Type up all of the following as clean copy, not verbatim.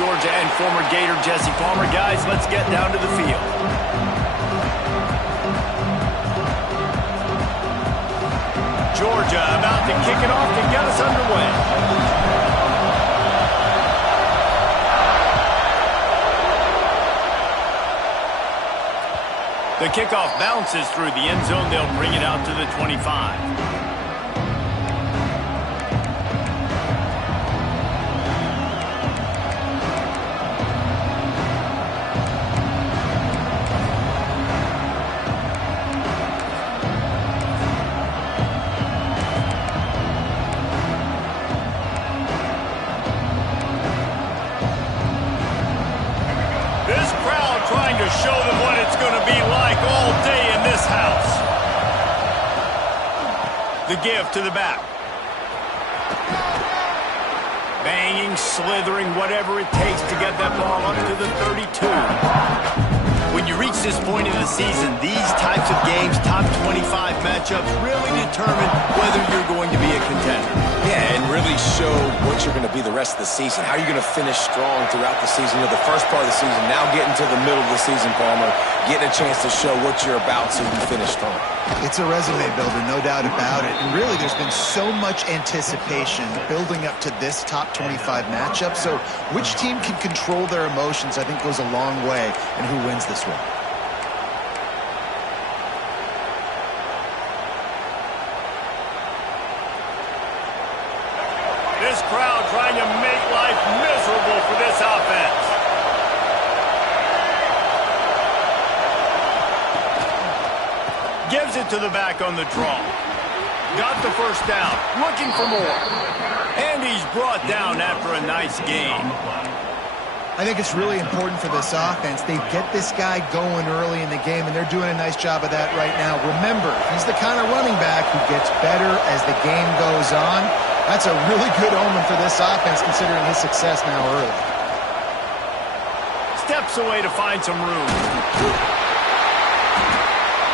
Georgia and former Gator Jesse Palmer. Guys, let's get down to the field. Georgia about to kick it off to get us underway. The kickoff bounces through the end zone. They'll bring it out to the 25. Show them what it's going to be like all day in this house. The give to the back. Banging, slithering, whatever it takes to get that ball up to the 32. When you reach this point in the season, these types of games, top 25 matchups, really determine whether you're going to be a contender. Yeah, and really show what you're going to be the rest of the season. How you're going to finish strong throughout the season. You know, the first part of the season, now getting to the middle of the season, Palmer, getting a chance to show what you're about so you can finish strong. It's a resume builder, no doubt about it. And really, there's been so much anticipation building up to this top 25 matchup. So which team can control their emotions, I think, goes a long way in who wins this one. This crowd trying to make life miserable for this offense. Gives it to the back on the draw. Got the first down. Looking for more. And he's brought down after a nice gain. I think it's really important for this offense. They get this guy going early in the game, and they're doing a nice job of that right now. Remember, he's the kind of running back who gets better as the game goes on. That's a really good omen for this offense, considering his success now early. Steps away to find some room.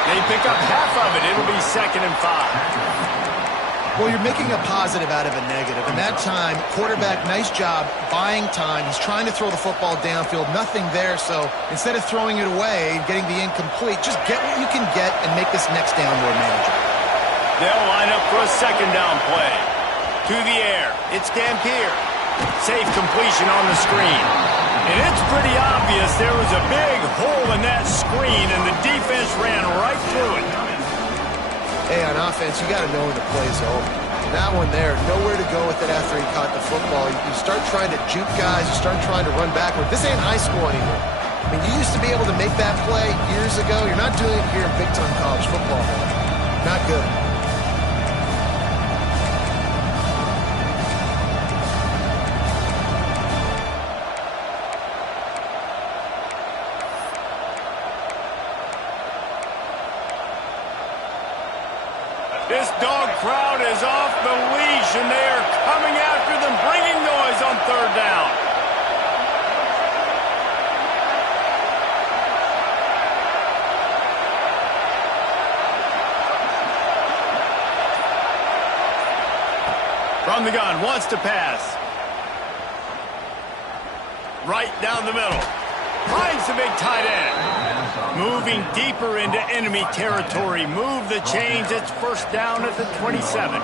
They pick up half of it. It'll be 2nd and 5. Well, you're making a positive out of a negative. And that time, quarterback, nice job buying time. He's trying to throw the football downfield. Nothing there. So instead of throwing it away and getting the incomplete, just get what you can get and make this next down more manageable. They'll line up for a 2nd down play. To the air. It's Dampier. Safe completion on the screen. And it's pretty obvious there was a big hole in that screen, and the defense ran right through it. Hey, on offense, you got to know when the play's over. That one there, nowhere to go with it after he caught the football. You start trying to juke guys. You start trying to run backward. This ain't high school anymore. I mean, you used to be able to make that play years ago. You're not doing it here in big-time college football. Not good. This dog crowd is off the leash, and they are coming after them, bringing noise on 3rd down. From the gun, wants to pass. Right down the middle. Finds the big tight end. Moving deeper into enemy territory. Move the chains. It's 1st down at the 27.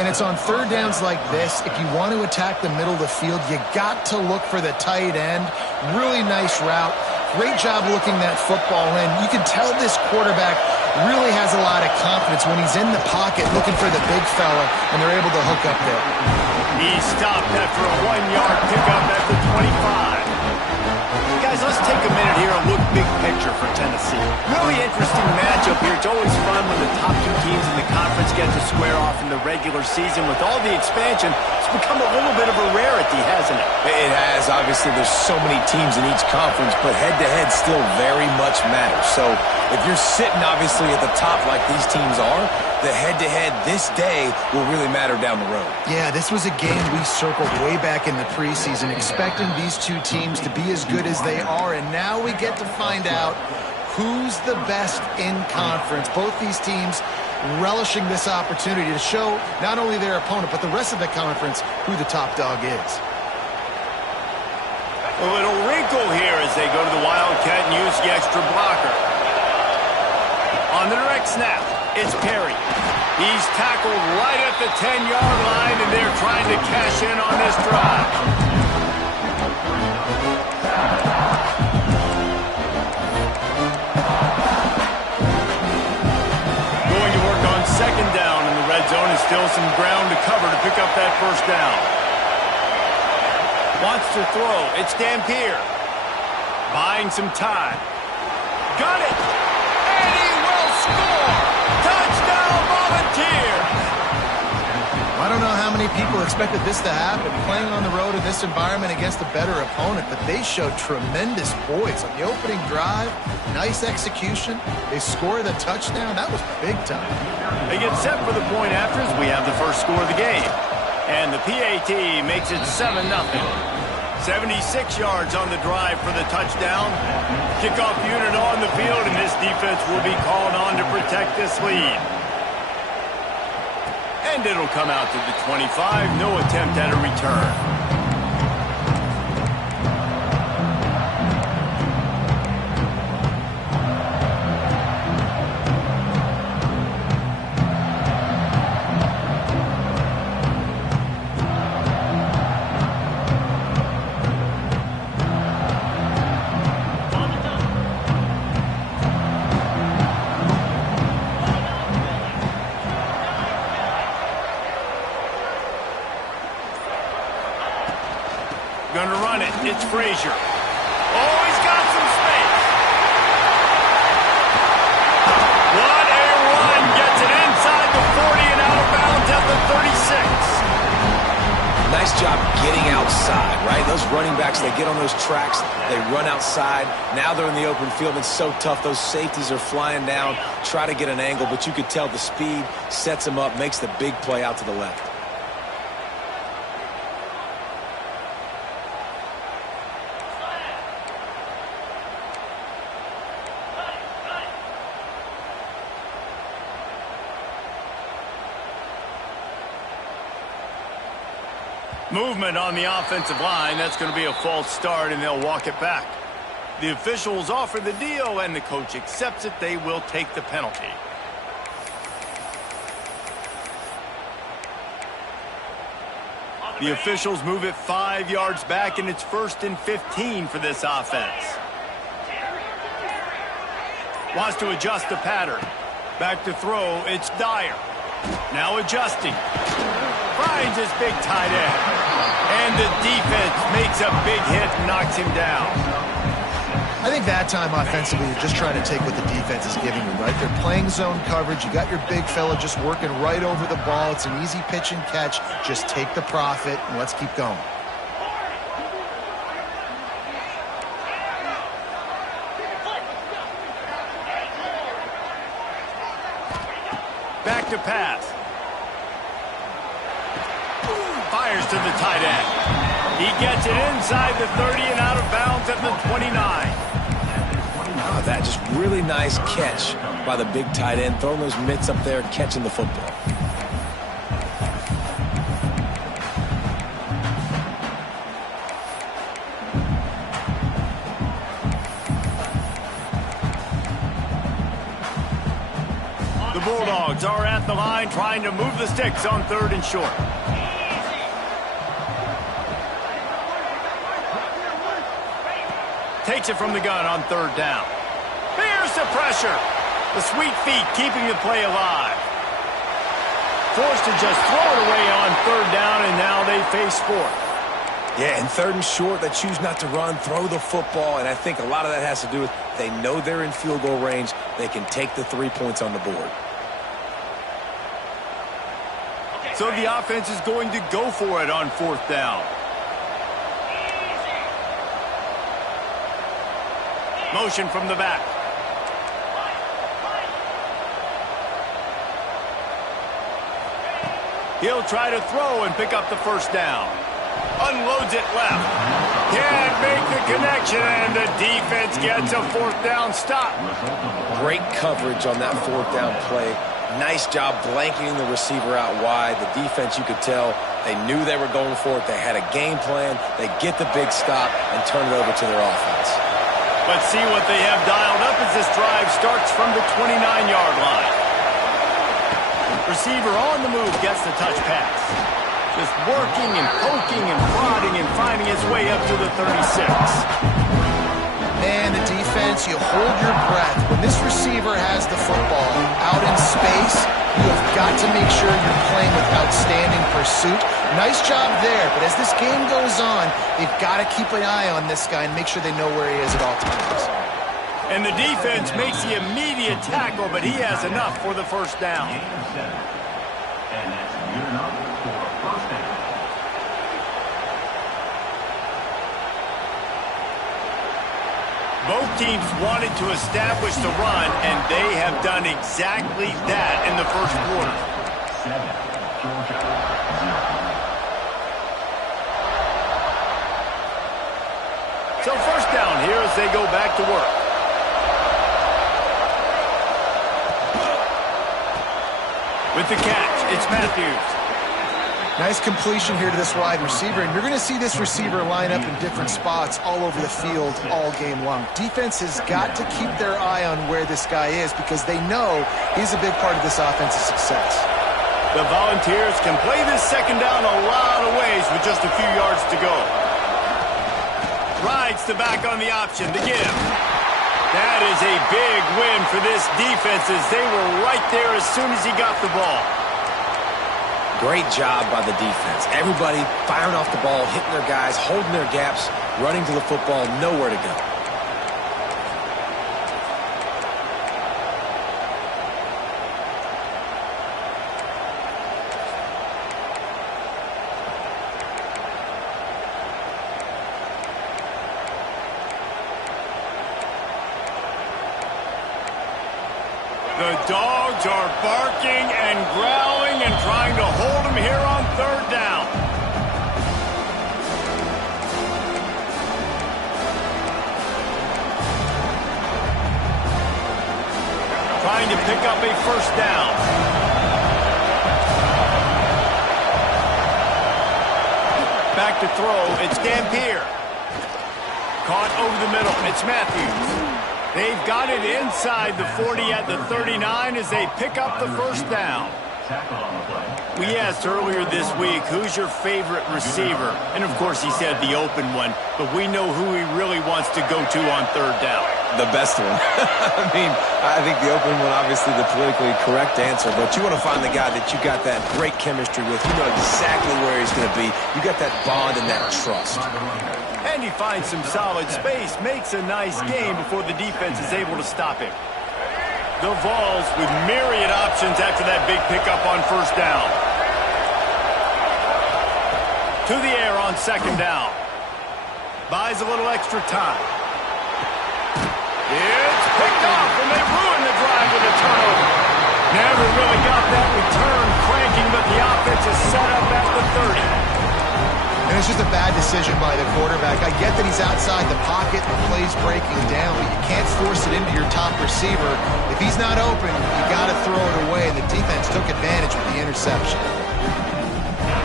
And it's on 3rd downs like this. If you want to attack the middle of the field, you got to look for the tight end. Really nice route. Great job looking that football in. You can tell this quarterback really has a lot of confidence when he's in the pocket looking for the big fella, and they're able to hook up there. He stopped after a 1-yard pickup at the 25. Guys, let's take a minute here and look big picture for Tennessee. Really interesting matchup here. It's always fun when the top 2 teams in the conference get to square off in the regular season. With all the expansion, it's become a little bit of a rarity, hasn't it? It has. Obviously, there's so many teams in each conference, but head-to-head still very much matters. So if you're sitting, obviously, at the top like these teams are, the head-to-head this day will really matter down the road. Yeah, this was a game we circled way back in the preseason, expecting these 2 teams to be as good as they are, and now we get to find out who's the best in conference. Both these teams relishing this opportunity to show not only their opponent, but the rest of the conference who the top dog is. A little wrinkle here as they go to the Wildcat and use the extra blocker. On the direct snap, it's Perry. He's tackled right at the 10-yard line, and they're trying to cash in on this drive. Going to work on second down in the red zone, and still some ground to cover to pick up that first down. Wants to throw. It's Dampier. Buying some time. Got it! And he will score! Touchdown, Volunteers! I don't know how many people expected this to happen, playing on the road in this environment against a better opponent, but they showed tremendous poise on the opening drive. Nice execution. They score the touchdown. That was big time. They get set for the point after as we have the first score of the game. And the PAT makes it 7-0. 76 yards on the drive for the touchdown. Kickoff unit on the field, and this defense will be called on to protect this lead. And it'll come out to the 25. No attempt at a return. Going to run it. It's Frazier. Oh, he's got some space. What a run. Gets it inside the 40 and out of bounds at the 36. Nice job getting outside, right? Those running backs, they get on those tracks, they run outside. Now they're in the open field. It's so tough. Those safeties are flying down, try to get an angle, but you could tell the speed sets them up, makes the big play out to the left. Movement on the offensive line. That's going to be a false start, and they'll walk it back. The officials offer the deal, and the coach accepts it. They will take the penalty. The officials move it 5 yards back, and it's 1st and 15 for this offense. Wants to adjust the pattern. Back to throw. It's Dyer. Now adjusting. Finds his big tight end. And the defense makes a big hit and knocks him down. I think that time offensively, you're just trying to take what the defense is giving you, right? They're playing zone coverage. You got your big fella just working right over the ball. It's an easy pitch and catch. Just take the profit and let's keep going. Back to pass. Fires to the tight end. He gets it inside the 30 and out of bounds at the 29. That just really nice catch by the big tight end, throwing those mitts up there, catching the football. The Bulldogs are at the line trying to move the sticks on 3rd and short. Takes it from the gun on 3rd down. Here's the pressure. The sweet feet keeping the play alive. Forced to just throw it away on 3rd down, and now they face 4th. Yeah, and 3rd and short, they choose not to run, throw the football, and I think a lot of that has to do with they know they're in field goal range. They can take the 3 points on the board. So the offense is going to go for it on 4th down. Motion from the back. He'll try to throw and pick up the 1st down. Unloads it left. Can't make the connection, and the defense gets a 4th down stop. Great coverage on that 4th down play. Nice job blanketing the receiver out wide. The defense, you could tell, they knew they were going for it. They had a game plan. They get the big stop and turn it over to their offense. Let's see what they have dialed up as this drive starts from the 29-yard line. Receiver on the move gets the touch pass. Just working and poking and prodding and finding his way up to the 36. Man, the defense, you hold your breath. When this receiver has the football out in space, you have got to make sure you're playing with outstanding pursuit. Nice job there, but as this game goes on, they've got to keep an eye on this guy and make sure they know where he is at all times. And the defense makes the immediate tackle, but he has enough for the first down. Both teams wanted to establish the run, and they have done exactly that in the first quarter. So first down here as they go back to work. With the catch, it's Matthews. Nice completion here to this wide receiver, and you're going to see this receiver line up in different spots all over the field all game long. Defense has got to keep their eye on where this guy is because they know he's a big part of this offense's success. The Volunteers can play this second down a lot of ways with just a few yards to go. Rides the back on the option to give. That is a big win for this defense as they were right there as soon as he got the ball. Great job by the defense. Everybody firing off the ball, hitting their guys, holding their gaps, running to the football, nowhere to go. The dogs are barking and growling and trying to hold him here on third down. Trying to pick up a first down. Back to throw, it's Dampier. Caught over the middle, it's Matthews. They've got it inside the 40 at the 39 as they pick up the first down. We asked earlier this week, who's your favorite receiver? And, of course, he said the open one, but we know who he really wants to go to on third down. The best one. I mean, I think the open one, obviously the politically correct answer, but you want to find the guy that you got that great chemistry with. You know exactly where he's going to be. You got that bond and that trust. And he finds some solid space, makes a nice game before the defense is able to stop him. The Vols with myriad options after that big pickup on first down. To the air on second down. Buys a little extra time. It's picked off, and they ruin the drive with a turnover. Never really got that return cranking, but the offense is set up at the 30. And it's just a bad decision by the quarterback. I get that he's outside the pocket, the play's breaking down, but you can't force it into your top receiver. If he's not open, you got to throw it away, and the defense took advantage with the interception.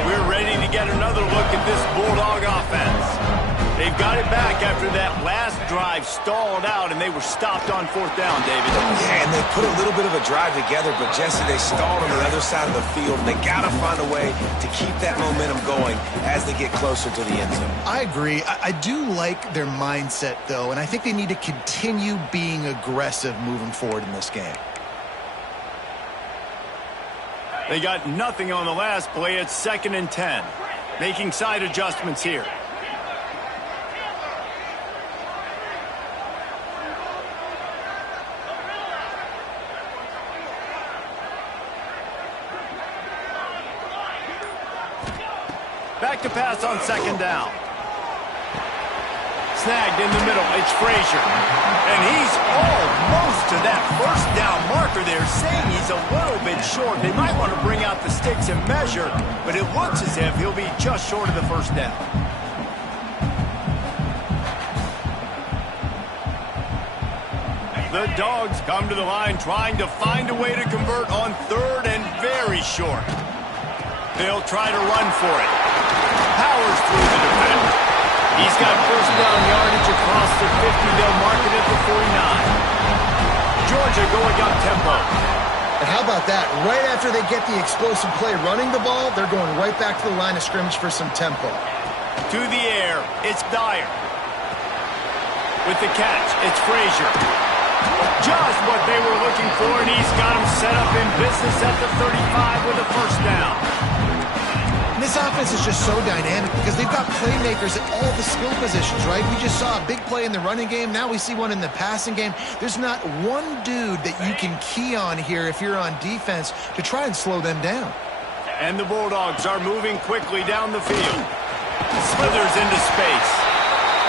We're ready to get another look at this Bulldog offense. They've got it back after that last drive stalled out, and they were stopped on fourth down, David. Yeah, and they put a little bit of a drive together, but, Jesse, they stalled on the other side of the field, and they got to find a way to keep that momentum going as they get closer to the end zone. I agree. I do like their mindset, though, and I think they need to continue being aggressive moving forward in this game. They got nothing on the last play. It's 2nd and 10. Making side adjustments here. Back to pass on second down. Snagged in the middle. It's Frazier. And he's almost to that first down marker there, saying he's a little bit short. They might want to bring out the sticks and measure, but it looks as if he'll be just short of the first down. The Dogs come to the line trying to find a way to convert on third and very short. They'll try to run for it. Powers through the defender. He's got first down yardage across the 50. They'll mark it at the 49. Georgia going up tempo. And how about that? Right after they get the explosive play running the ball, they're going right back to the line of scrimmage for some tempo. To the air, it's Dyer. With the catch, it's Frazier. Just what they were looking for, and he's got them set up in business at the 35 with a first down. And this offense is just so dynamic because they've got playmakers at all the skill positions, right? We just saw a big play in the running game. Now we see one in the passing game. There's not one dude that you can key on here if you're on defense to try and slow them down. And the Bulldogs are moving quickly down the field. Slithers into space.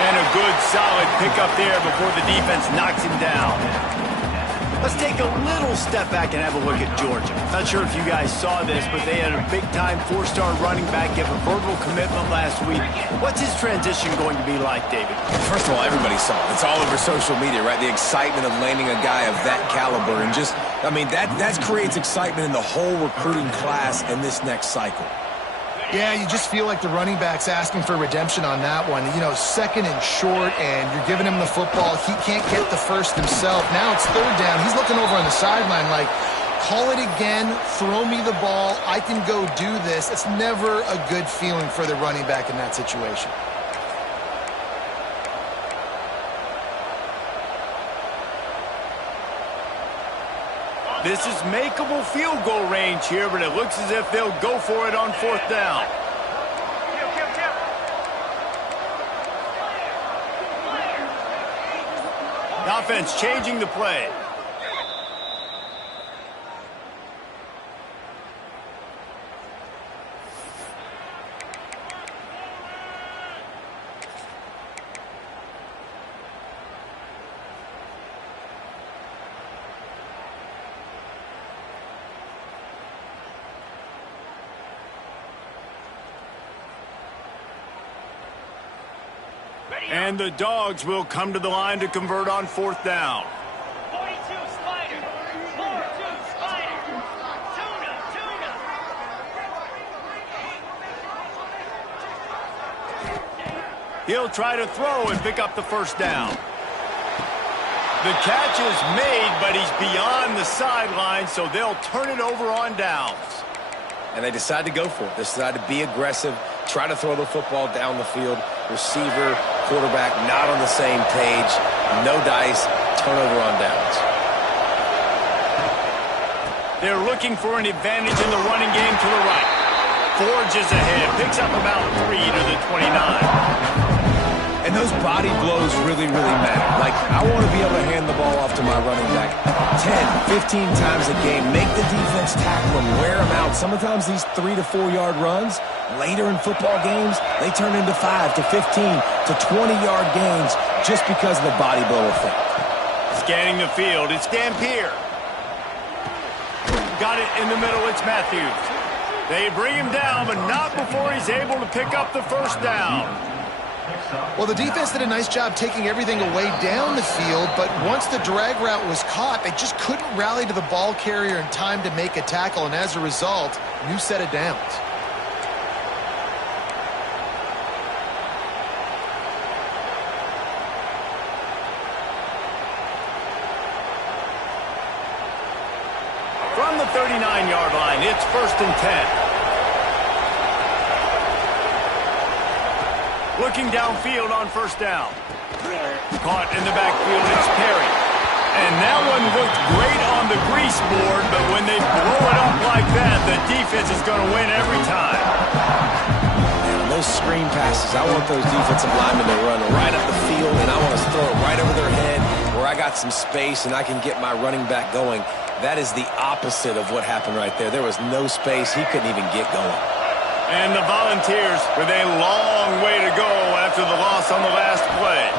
And a good, solid pickup there before the defense knocks him down. Let's take a little step back and have a look at Georgia. Not sure if you guys saw this, but they had a big-time four-star running back give a verbal commitment last week. What's his transition going to be like, David? First of all, everybody saw it. It's all over social media, right? The excitement of landing a guy of that caliber. And just, I mean, that creates excitement in the whole recruiting class in this next cycle. Yeah, you just feel like the running back's asking for redemption on that one. You know, second and short, and you're giving him the football. He can't get the first himself. Now it's third down. He's looking over on the sideline like, call it again, throw me the ball, I can go do this. It's never a good feeling for the running back in that situation. This is makeable field goal range here, but it looks as if they'll go for it on fourth down. The offense changing the play. And the Dogs will come to the line to convert on fourth down. 42 Spider. 42 Spider. Tuna. He'll try to throw and pick up the first down. The catch is made, but he's beyond the sideline, so they'll turn it over on downs. And they decide to go for it. They decide to be aggressive, try to throw the football down the field. Receiver, quarterback, not on the same page. No dice, turnover on downs. They're looking for an advantage in the running game to the right. Forges ahead, picks up about 3 to the 29. And those body blows really, really matter. Like, I want to be able to hand the ball off to my running back 10, 15 times a game. Make the defense tackle them, wear them out. Sometimes these 3 to 4 yard runs, later in football games, they turn into 5 to 15 to 20-yard gains just because of the body blow effect. Scanning the field, it's Dampier. Got it in the middle, it's Matthews. They bring him down, but not before he's able to pick up the first down. Well, the defense did a nice job taking everything away down the field, but once the drag route was caught, they just couldn't rally to the ball carrier in time to make a tackle, and as a result, new set of downs. From the 39-yard line, it's first and 10. Looking downfield on first down. Caught in the backfield, it's Perry. And that one looked great on the grease board, but when they blow it up like that, the defense is going to win every time. And those screen passes, I want those defensive linemen to run right up the field, and I want to throw it right over their head where I got some space and I can get my running back going. That is the opposite of what happened right there. There was no space. He couldn't even get going. And the Volunteers with a long way to go after the loss on the last play.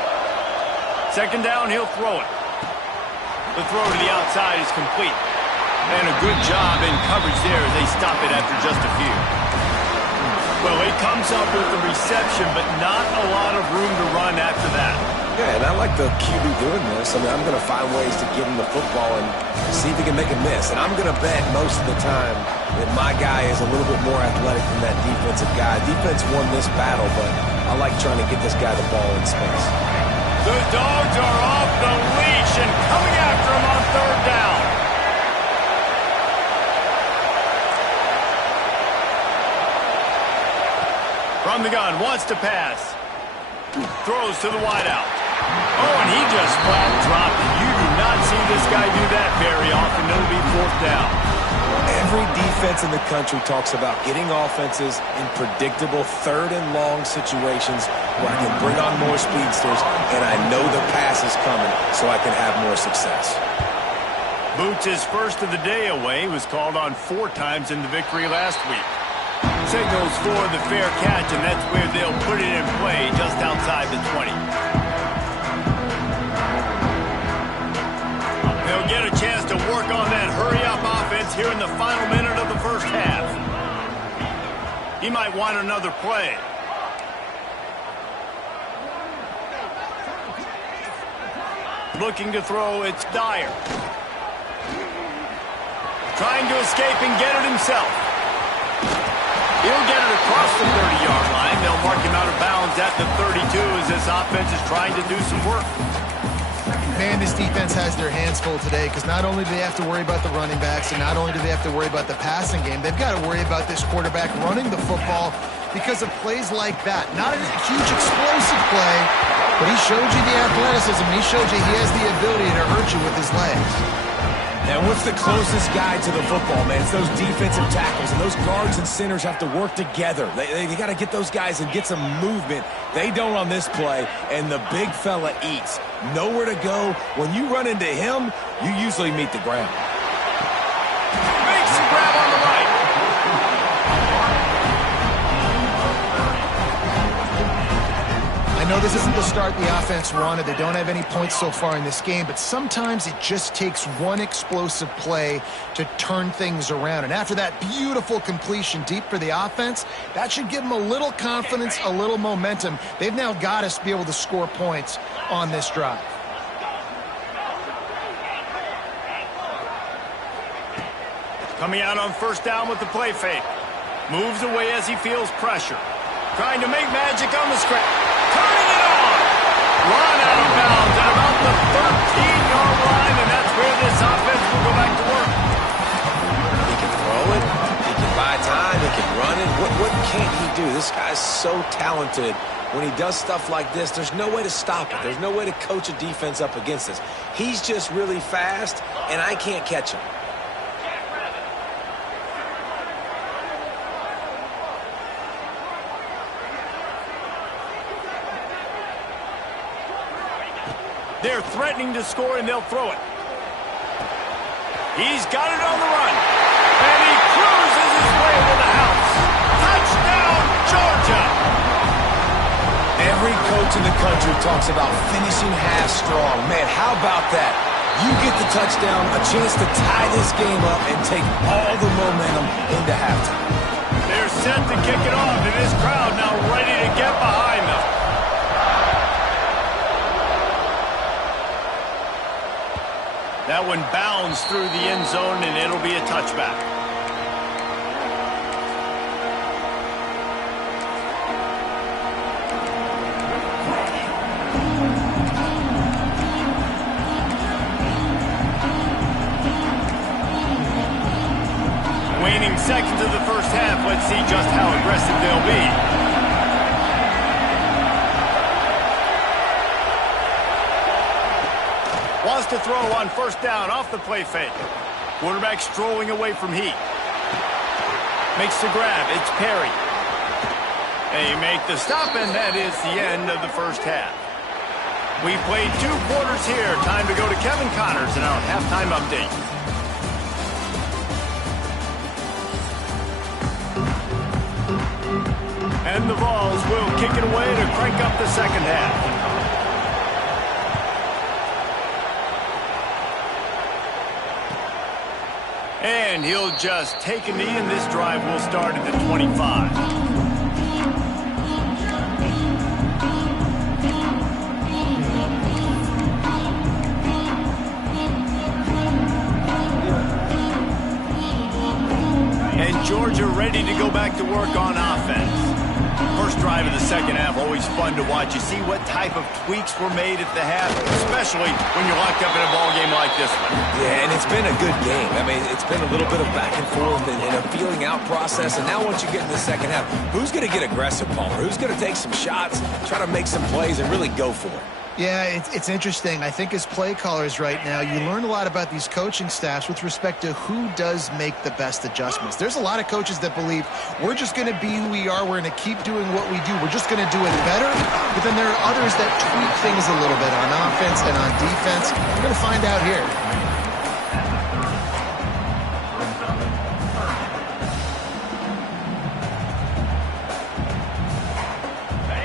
Second down, he'll throw it. The throw to the outside is complete. And a good job in coverage there as they stop it after just a few. Well, he comes up with the reception, but not a lot of room to run after that. Yeah, and I like the QB doing this. I mean, I'm going to find ways to give him the football and see if he can make a miss. And I'm going to bet most of the time that my guy is a little bit more athletic than that defensive guy. Defense won this battle, but I like trying to get this guy the ball in space. The Dogs are off the leash and coming after him on third down. From the gun, wants to pass. Throws to the wideout. Oh, and he just flat dropped it. You do not see this guy do that very often. It'll be fourth down. Every defense in the country talks about getting offenses in predictable third and long situations where I can bring on more speedsters and I know the pass is coming so I can have more success. Boots' first of the day away was called on 4 times in the victory last week. Signals for the fair catch, and that's where they'll put it in play just outside the 20. They'll get a chance to work on that hurry-up offense here in the final minute of the first half. He might want another play. Looking to throw, it's Dyer. Trying to escape and get it himself. He'll get it across the 30-yard line. They'll mark him out of bounds at the 32 as this offense is trying to do some work. Man, this defense has their hands full today because not only do they have to worry about the running backs and not only do they have to worry about the passing game, they've got to worry about this quarterback running the football because of plays like that. Not a huge explosive play, but he showed you the athleticism. He showed you he has the ability to hurt you with his legs. And what's the closest guy to the football, man? It's those defensive tackles, and those guards and centers have to work together. They got to get those guys and get some movement. They don't on this play, and the big fella eats. Nowhere to go. When you run into him, you usually meet the ground. Makes the grab on the right. I know this isn't the start the offense wanted. They don't have any points so far in this game, but sometimes it just takes one explosive play to turn things around. And after that beautiful completion deep for the offense, that should give them a little confidence, a little momentum. They've now got to be able to score points on this drive. Coming out on first down with the play fake. Moves away as he feels pressure. Trying to make magic on the scrap. Turning it on. Run out of bounds at about the 13-yard line, and that's where this offense will go back to work. He can throw it. He can buy time. He can run it. What can't he do? This guy's so talented. When he does stuff like this, there's no way to stop it. There's no way to coach a defense up against this. He's just really fast, and I can't catch him. They're threatening to score, and they'll throw it. He's got it on the run. And he cruises his way to the house. Touchdown, Georgia! Every coach in the country talks about finishing half strong. Man, how about that? You get the touchdown, a chance to tie this game up and take all the momentum into halftime. They're set to kick it off, and this crowd now ready to get behind them. That one bounds through the end zone, and it'll be a touchback. Waning seconds of the first half. Let's see just how aggressive they'll be. Wants to throw on first down off the play fake. Quarterback strolling away from Heat. Makes the grab. It's Perry. They make the stop, and that is the end of the first half. We played 2 quarters here. Time to go to Kevin Connors in our halftime update. And the Vols will kick it away to crank up the second half. And he'll just take a knee, and this drive will start at the 25. Georgia ready to go back to work on offense. First drive of the second half, always fun to watch. You see what type of tweaks were made at the half, especially when you're locked up in a ball game like this one. Yeah, and it's been a good game. I mean, it's been a little bit of back and forth and a feeling out process. And now once you get in the second half, who's going to get aggressive, Palmer? Who's going to take some shots, try to make some plays, and really go for it? Yeah, it's interesting. I think as play callers right now, you learn a lot about these coaching staffs with respect to who does make the best adjustments. There's a lot of coaches that believe we're just going to be who we are. We're going to keep doing what we do. We're just going to do it better. But then there are others that tweak things a little bit on offense and on defense. We're going to find out here.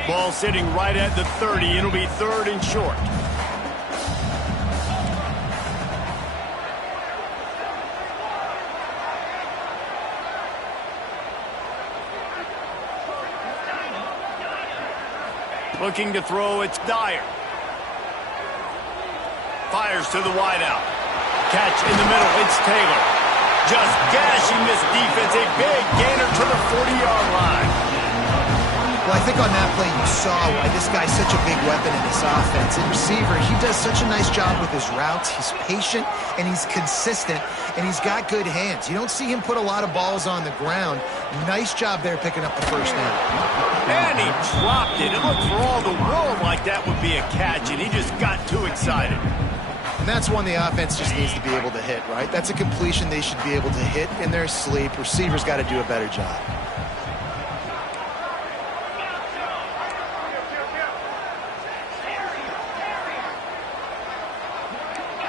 Ball sitting right at the 30. It'll be third and short. Looking to throw, it's Dyer. Fires to the wideout. Catch in the middle, it's Taylor. Just gashing this defense. A big gainer to the 40-yard line. Well, I think on that play you saw why this guy's such a big weapon in this offense. At receiver, he does such a nice job with his routes. He's patient, and he's consistent, and he's got good hands. You don't see him put a lot of balls on the ground. Nice job there picking up the first down. And he dropped it. It looked for all the world like that would be a catch, and he just got too excited. And that's one the offense just needs to be able to hit, right? That's a completion they should be able to hit in their sleep. Receivers got to do a better job.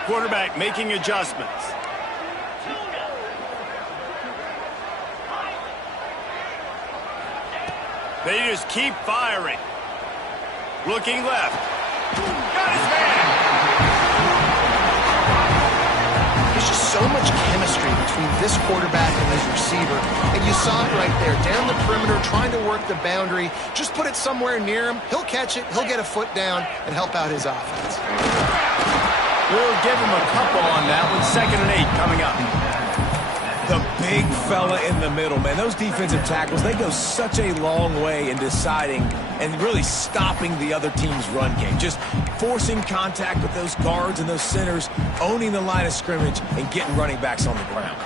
Quarterback making adjustments. They just keep firing. Looking left. Got his man. There's just so much chemistry between this quarterback and his receiver. And you saw it right there. Down the perimeter, trying to work the boundary. Just put it somewhere near him. He'll catch it. He'll get a foot down and help out his offense. We'll give him a couple on that one. 2nd and 8 coming up. The big fella in the middle, man. Those defensive tackles, they go such a long way in deciding and really stopping the other team's run game. Just forcing contact with those guards and those centers, owning the line of scrimmage, and getting running backs on the ground.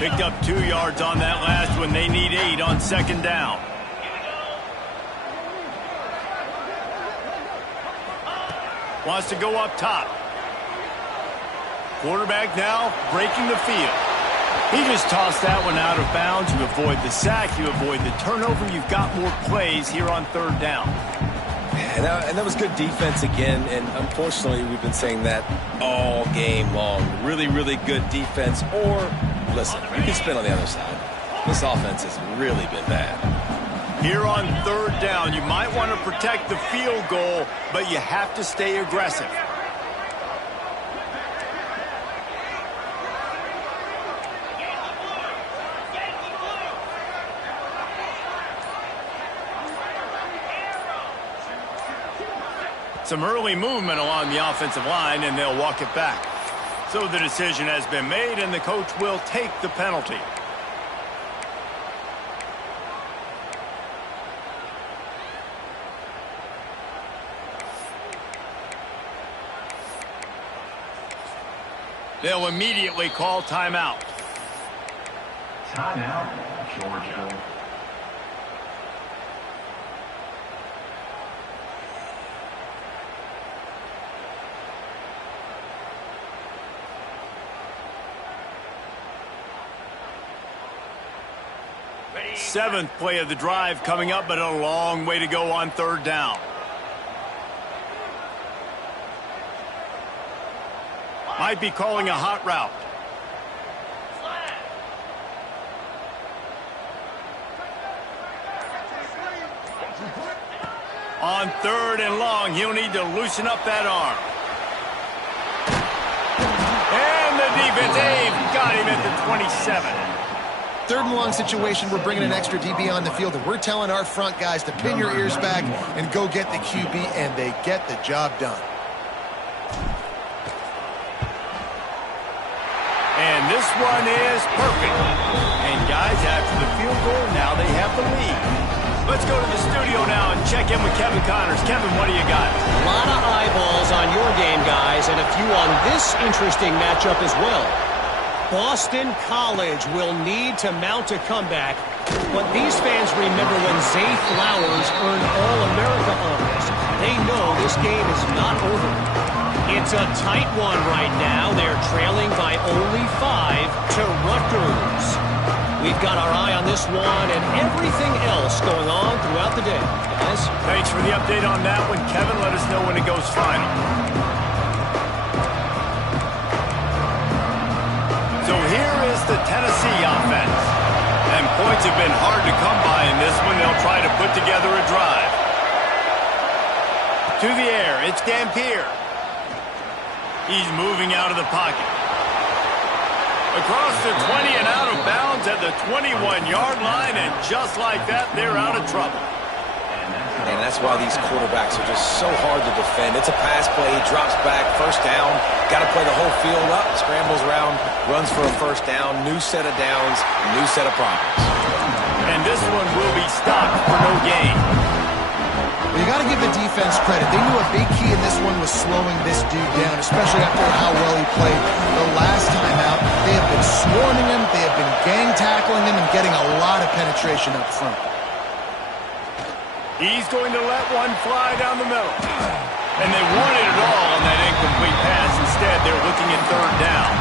Picked up 2 yards on that last one. They need 8 on 2nd down. Wants to go up top. Quarterback now breaking the field. He just tossed that one out of bounds. You avoid the sack. You avoid the turnover. You've got more plays here on 3rd down. And that was good defense again. And unfortunately, we've been saying that all game long. Really, really good defense. Or, listen, you can spin on the other side. This offense has really been bad. Here on 3rd down, you might want to protect the field goal, but you have to stay aggressive. Some early movement along the offensive line, and they'll walk it back. So the decision has been made, and the coach will take the penalty. They'll immediately call timeout. Timeout, Georgia. Seventh play of the drive coming up, but a long way to go on 3rd down. Might be calling a hot route. On 3rd and long, he'll need to loosen up that arm. And the defense, they've got him at the 27. 3rd and long situation, we're bringing an extra DB on the field, and we're telling our front guys to pin your ears back and go get the QB, and they get the job done. one is perfect. And guys, after the field goal, now they have the lead. Let's go to the studio now and check in with Kevin Connors. Kevin, what do you got? A lot of eyeballs on your game, guys, and a few on this interesting matchup as well. Boston College will need to mount a comeback, but these fans remember when Zay Flowers earned All-America honors. They know this game is not over. It's a tight one right now. They're trailing by only 5 to Rutgers. We've got our eye on this one and everything else going on throughout the day. Guys? Thanks for the update on that one, Kevin. Let us know when it goes final. So here is the Tennessee offense. And points have been hard to come by in this one. They'll try to put together a drive. To the air, it's Dampier. He's moving out of the pocket. Across the 20 and out of bounds at the 21-yard line, and just like that, they're out of trouble. And that's why these quarterbacks are just so hard to defend. It's a pass play, he drops back, first down, got to play the whole field up, scrambles around, runs for a first down, new set of downs, new set of problems. And this one will be stopped for no gain. Well, you got to give the defense credit. They knew a big key in this one was slowing this dude down, especially after how well he played the last time out. They have been swarming him, they have been gang tackling him, and getting a lot of penetration up front. He's going to let one fly down the middle. And they wanted it all on that incomplete pass. Instead, they're looking at third down.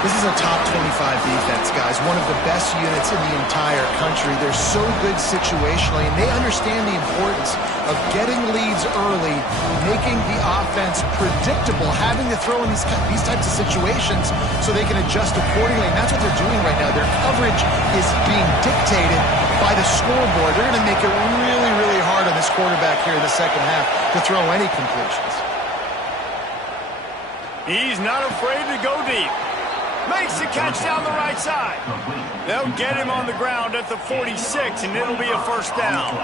This is a top 25 defense, guys. One of the best units in the entire country. They're so good situationally, and they understand the importance of getting leads early, making the offense predictable, having to throw in these types of situations so they can adjust accordingly. And that's what they're doing right now. Their coverage is being dictated by the scoreboard. They're going to make it really, really hard on this quarterback here in the second half to throw any completions. He's not afraid to go deep. Makes the catch down the right side. They'll get him on the ground at the 46, and it'll be a first down.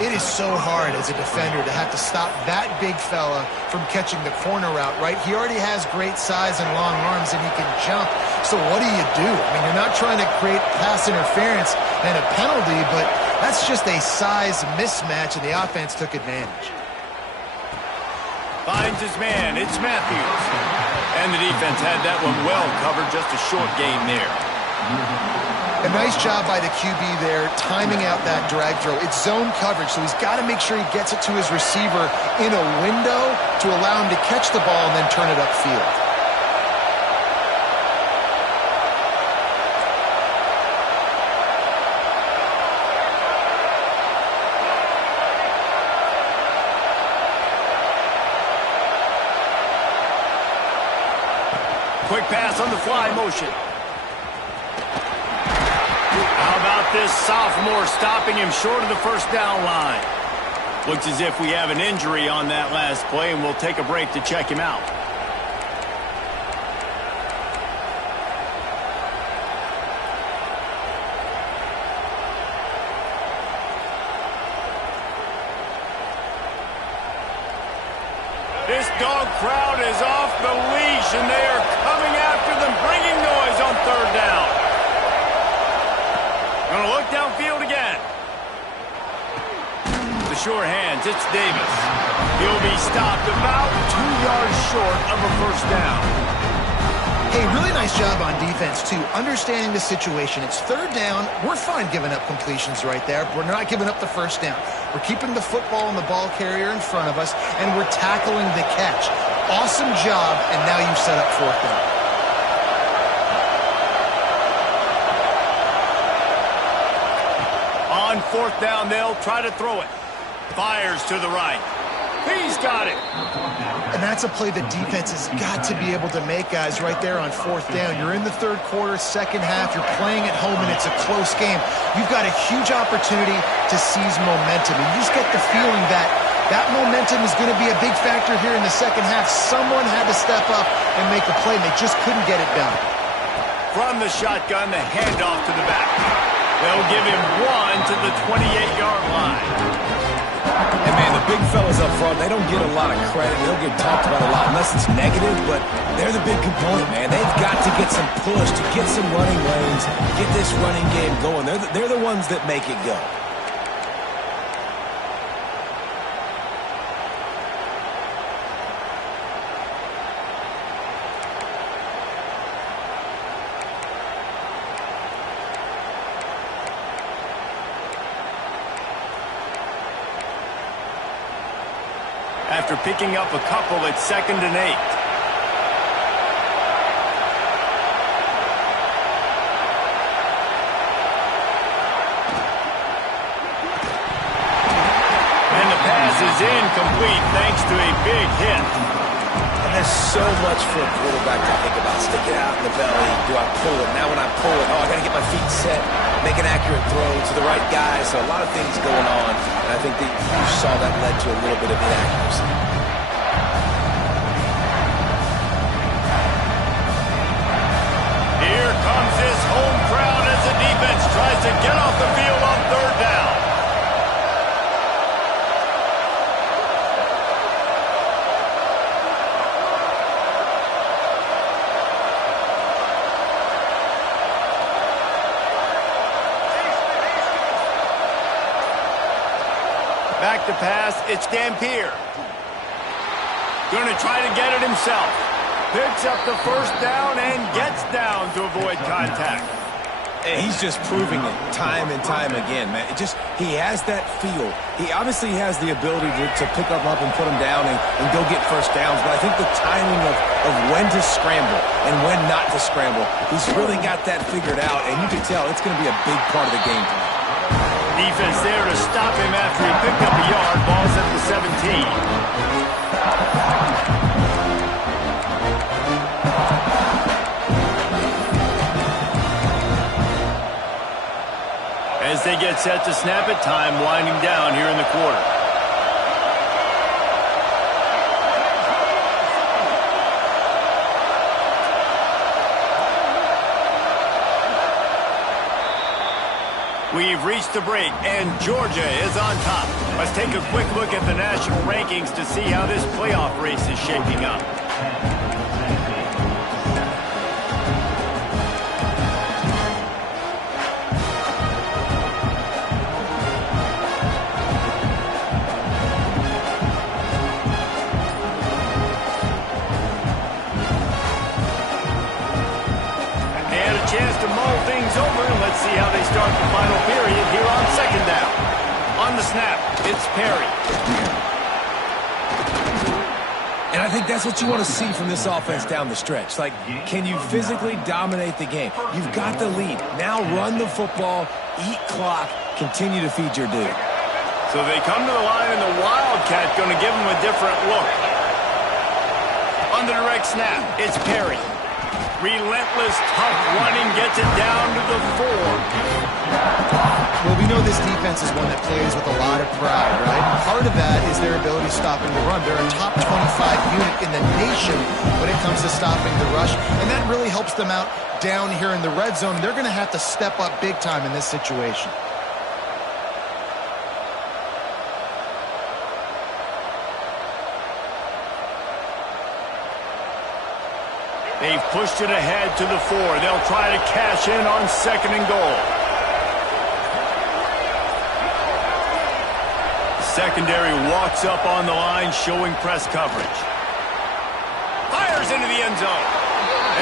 It is so hard as a defender to have to stop that big fella from catching the corner route, right? He already has great size and long arms, and he can jump. So what do you do? I mean, you're not trying to create pass interference and a penalty, but that's just a size mismatch, and the offense took advantage. Finds his man. It's Matthews. And the defense had that one well covered. Just a short gain there. A nice job by the QB there, timing out that drag throw. It's zone coverage, so he's got to make sure he gets it to his receiver in a window to allow him to catch the ball and then turn it upfield. Quick pass on the fly motion. How about this sophomore stopping him short of the first down line? Looks as if we have an injury on that last play, and we'll take a break to check him out. This dog crowd is off the leash, and they are coming after them, bringing noise on third down. Gonna look downfield again. The sure hands, it's Davis. He'll be stopped about 2 yards short of a first down. Hey, really nice job on defense, too. Understanding the situation. It's third down. We're fine giving up completions right there. We're not giving up the first down. We're keeping the football and the ball carrier in front of us, and we're tackling the catch. Awesome job, and now you've set up fourth down. On fourth down, they'll try to throw it. Fires to the right. He's got it. And that's a play the defense has got to be able to make, guys, right there on fourth down. You're in the third quarter, second half. You're playing at home, and it's a close game. You've got a huge opportunity to seize momentum. And you just get the feeling that that momentum is going to be a big factor here in the second half. Someone had to step up and make a play, and they just couldn't get it done. From the shotgun, the handoff to the back. They'll give him one to the 28-yard line. And man, the big fellas up front, they don't get a lot of credit. They don't get talked about a lot unless it's negative, but they're the big component, man. They've got to get some push, to get some running lanes, get this running game going. They're the ones that make it go. After picking up a couple, it's 2nd and 8. And the pass is incomplete thanks to a big hit. And there's so much for a quarterback to think about. Stick it out in the belly. Do I pull it? Now when I pull it, I got to get my feet set, make an accurate throw to the right guy. So a lot of things going on. And I think that you saw that led to a little bit of inaccuracy. Here comes his home crowd as the defense tries to get off the field on 3rd down. Back to pass, it's Dampier. Going to try to get it himself. Picks up the 1st down and gets down to avoid contact. And he's just proving it time and time again, man. He has that feel. He obviously has the ability to pick them up and put them down and go get 1st downs. But I think the timing of when to scramble and when not to scramble, he's really got that figured out. And you can tell it's going to be a big part of the game plan. Defense there to stop him after he picked up a yard. Ball's at the 17. As they get set to snap it, time winding down here in the quarter. We've reached the break, and Georgia is on top. Let's take a quick look at the national rankings to see how this playoff race is shaping up. Chance to mull things over, and let's see how they start the final period here on 2nd down. On the snap, it's Perry. And I think that's what you want to see from this offense down the stretch. Like, can you physically dominate the game? You've got the lead. Now run the football, eat clock, continue to feed your dude. So they come to the line, and the Wildcat going to give them a different look. On the direct snap, it's Perry. Relentless, tough running, gets it down to the 4. Well, we know this defense is one that plays with a lot of pride, right? Part of that is their ability stopping the run. They're a top 25 unit in the nation when it comes to stopping the rush, and that really helps them out down here in the red zone. They're going to have to step up big time in this situation. They've pushed it ahead to the 4. They'll try to cash in on 2nd and goal. Secondary walks up on the line, showing press coverage. Fires into the end zone.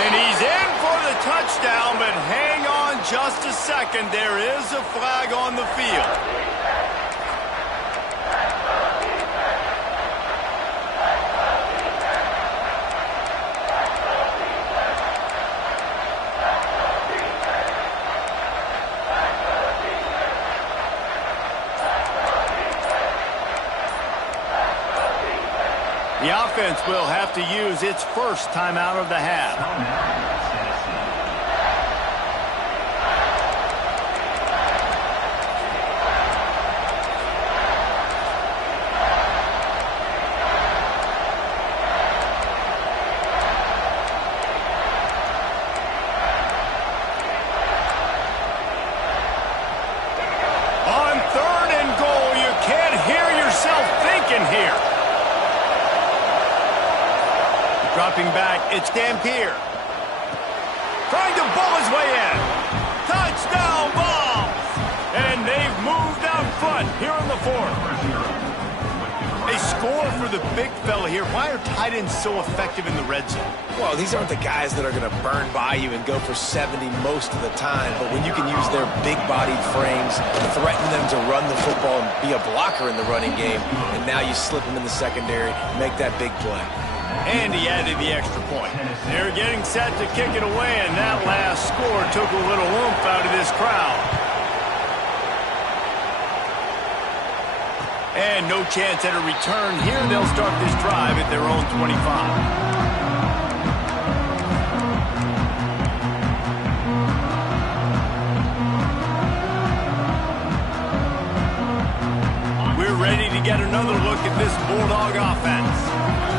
And he's in for the touchdown, but hang on just a second. There is a flag on the field. The offense will have to use its 1st timeout of the half. On 3rd and goal, you can't hear yourself thinking Dropping back, it's Dampier. Trying to bull his way in. Touchdown ball! And they've moved out front here in the fourth. They score for the big fella here. Why are tight ends so effective in the red zone? Well, these aren't the guys that are going to burn by you and go for 70 most of the time, but when you can use their big-bodied frames, threaten them to run the football and be a blocker in the running game, and now you slip them in the secondary, make that big play. And he added the extra point. They're getting set to kick it away, and that last score took a little oomph out of this crowd. And no chance at a return here. They'll start this drive at their own 25. We're ready to get another look at this Bulldog offense.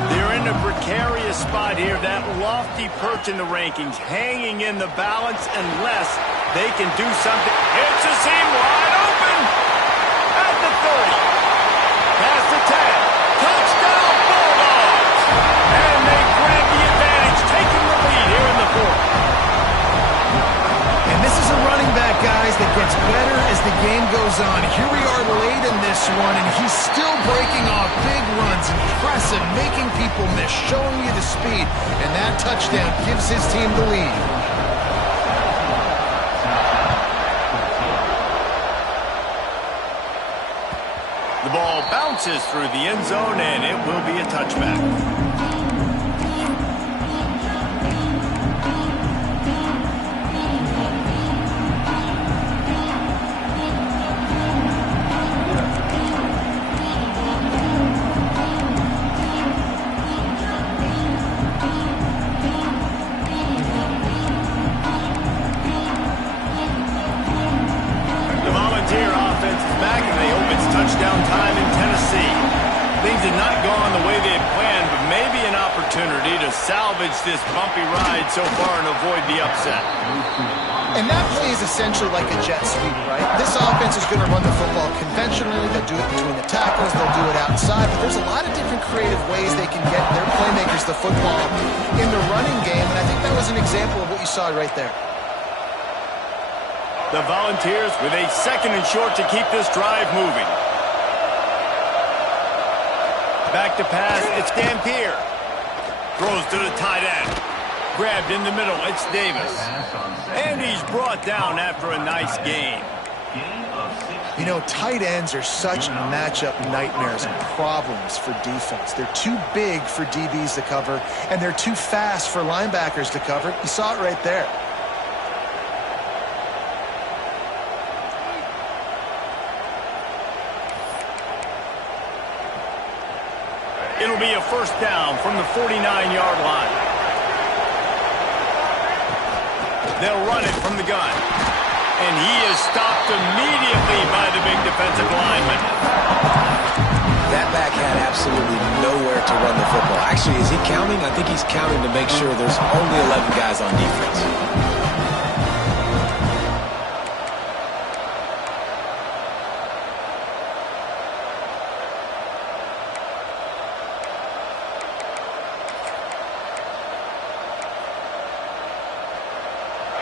They're in a precarious spot here, that lofty perch in the rankings, hanging in the balance unless they can do something. It's a seam wide open at the 30. Past the 10. Touchdown Bulldogs! And they grab the advantage, taking the lead here in the fourth. And this is a running back, guys, that gets better as the game goes on. Here we are late in this one, and he's still breaking off big runs, impressive, making people miss, showing you the speed. And that touchdown gives his team the lead. The ball bounces through the end zone, and it will be a touchback. Touchdown time in Tennessee. Things had not gone the way they had planned, but maybe an opportunity to salvage this bumpy ride so far and avoid the upset. And that play is essentially like a jet sweep, right? This offense is going to run the football conventionally. They'll do it between the tackles. They'll do it outside. But there's a lot of different creative ways they can get their playmakers the football in the running game. And I think that was an example of what you saw right there. The Volunteers with a second and short to keep this drive moving. Back to pass, it's Dampier. Throws to the tight end. Grabbed in the middle, it's Davis. And he's brought down after a nice gain. You know, tight ends are such matchup nightmares and problems for defense. They're too big for DBs to cover, and they're too fast for linebackers to cover. You saw it right there. It'll be a first down from the 49-yard line. They'll run it from the gun. And he is stopped immediately by the big defensive lineman. That back had absolutely nowhere to run the football. Actually, is he counting? I think he's counting to make sure there's only 11 guys on defense.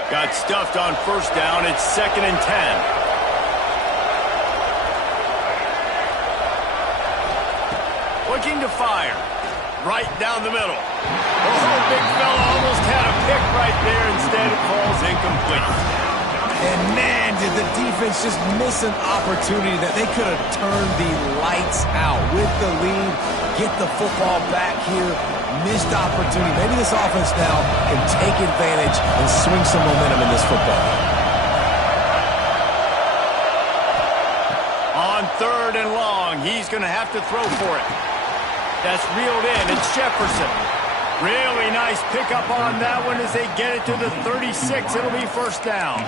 Got stuffed on first down. It's 2nd and 10. Looking to fire. Right down the middle. Oh, big fella almost had a pick right there. Instead, it falls incomplete. And man, did the defense just miss an opportunity that they could have turned the lights out with the lead, get the football back here. Missed opportunity. Maybe this offense now can take advantage and swing some momentum in this football. On 3rd and long, he's going to have to throw for it. That's reeled in. It's Jefferson. Really nice pickup on that one as they get it to the 36. It'll be first down.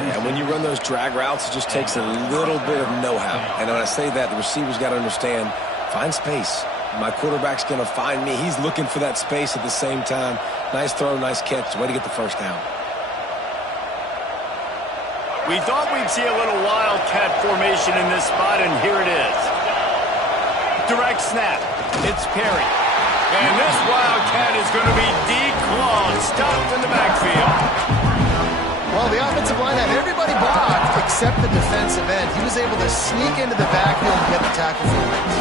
Yeah, when you run those drag routes, it just takes a little bit of know-how. And when I say that, the receiver's got to understand, find space. My quarterback's going to find me. He's looking for that space at the same time. Nice throw, nice catch. Way to get the first down. We thought we'd see a little wildcat formation in this spot, and here it is. Direct snap. It's Perry. And this Wildcat is going to be declawed, stopped in the backfield. Well, the offensive line had everybody blocked except the defensive end. He was able to sneak into the backfield and get the tackle for Wentz.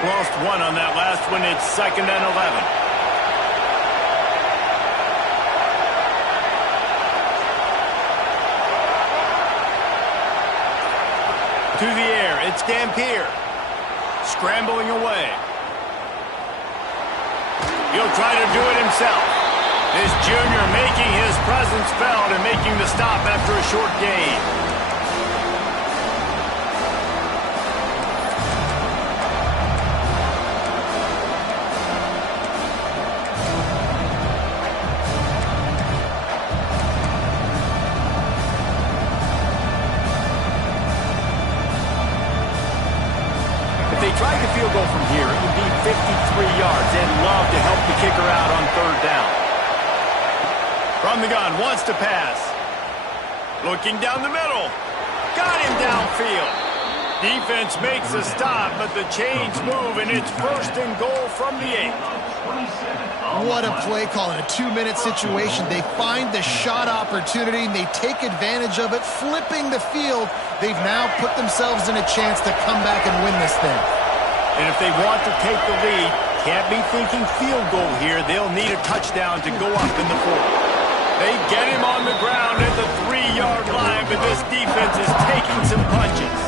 Lost one on that last one. It's 2nd and 11. To the air, it's Dampier. Scrambling away. He'll try to do it himself. This junior making his presence felt and making the stop after a short gain. Tried the field goal from here, it would be 53 yards. They'd love to help the kicker out on 3rd down. From the gun, wants to pass. Looking down the middle. Got him downfield. Defense makes a stop, but the chains move, and it's 1st and goal from the 8. What a play call in a 2-minute situation. They find the shot opportunity, and they take advantage of it, flipping the field. They've now put themselves in a chance to come back and win this thing. And if they want to take the lead, can't be thinking field goal here. They'll need a touchdown to go up in the 4th. They get him on the ground at the 3-yard line, but this defense is taking some punches.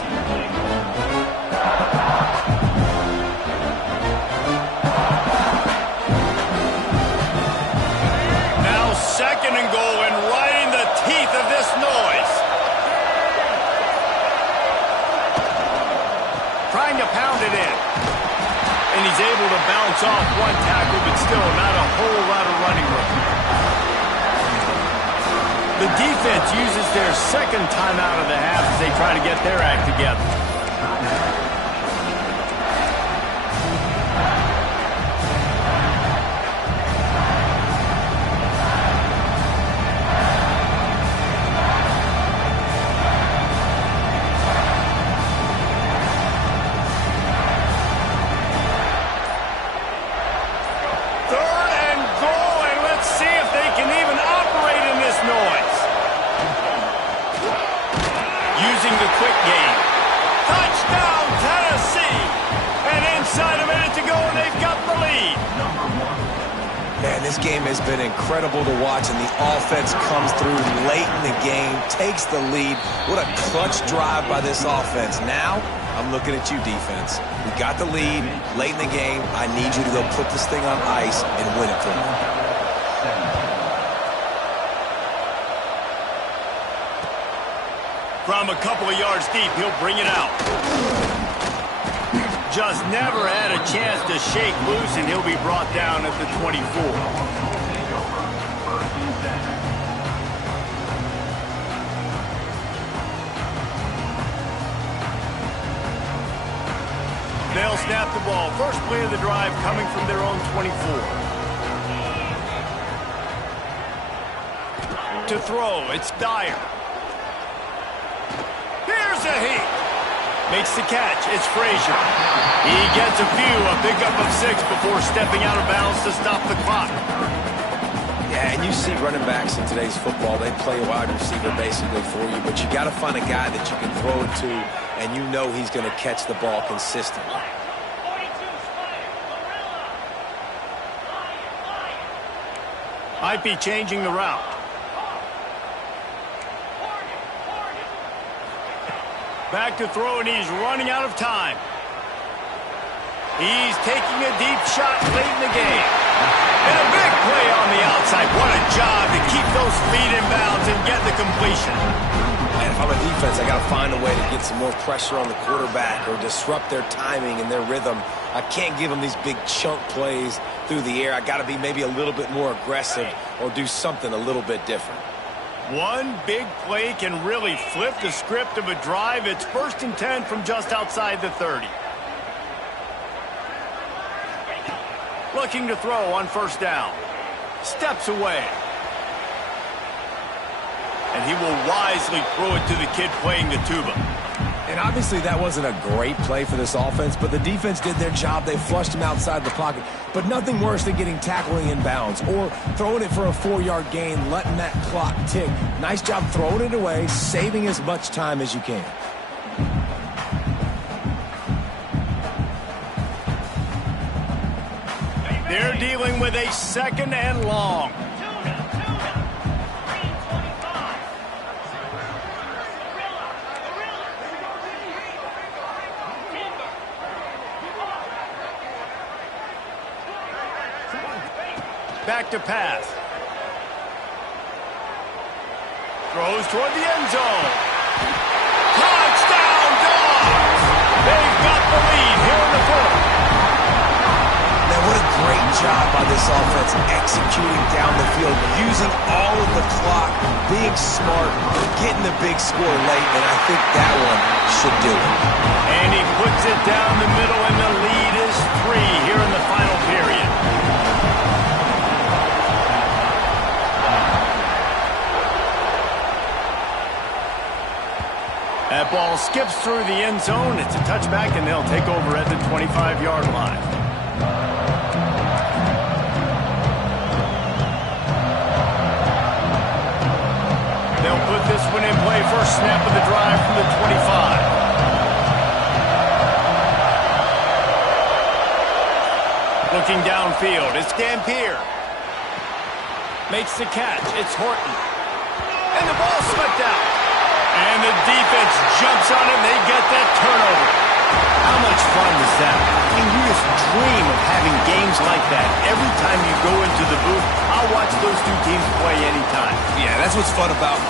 Now 2nd and goal, and right in the teeth of this noise. Trying to pound it in. And he's able to bounce off one tackle, but still not a whole lot of running room. The defense uses their 2nd timeout of the half as they try to get their act together. This game has been incredible to watch, and the offense comes through late in the game, takes the lead. What a clutch drive by this offense. Now, I'm looking at you, defense. We got the lead late in the game. I need you to go put this thing on ice and win it for me. From a couple of yards deep, he'll bring it out. Just never had a chance to shake loose, and he'll be brought down at the 24. They'll snap the ball. First play of the drive coming from their own 24. To throw, it's Dyer. Here's a heat. Makes the catch. It's Frazier. He gets a pickup of 6 before stepping out of bounds to stop the clock. Yeah, and you see running backs in today's football, they play a wide receiver basically for you, but you got to find a guy that you can throw it to, and you know he's going to catch the ball consistently. Might be changing the route. Back to throw, and he's running out of time. He's taking a deep shot late in the game. And a big play on the outside. What a job to keep those feet in bounds and get the completion. And if I'm a defense, I got to find a way to get some more pressure on the quarterback or disrupt their timing and their rhythm. I can't give them these big chunk plays through the air. I got to be maybe a little bit more aggressive or do something a little bit different. One big play can really flip the script of a drive. It's 1st and 10 from just outside the 30. Looking to throw on 1st down. steps away. And he will wisely throw it to the kid playing the tuba. And obviously that wasn't a great play for this offense, but the defense did their job. They flushed him outside the pocket. But nothing worse than getting tackling in bounds or throwing it for a 4-yard gain, letting that clock tick. Nice job throwing it away, saving as much time as you can. They're dealing with a 2nd and long. Back to pass. Throws toward the end zone. Touchdown, Dogs! They've got the lead here in the 4th. Man, what a great job by this offense executing down the field, using all of the clock, being smart, getting the big score late, and I think that one should do it. And he puts it down the middle, and the lead is 3 here in the final period. That ball skips through the end zone. It's a touchback, and they'll take over at the 25-yard line. They'll put this one in play. First snap of the drive from the 25. Looking downfield, it's Dampier. Makes the catch. It's Horton. And the ball slipped out. And the defense jumps on it, and they get that turnover. How much fun was that? I mean, you just dream of having games like that. Every time you go into the booth, I'll watch those two teams play anytime. Yeah, that's what's fun about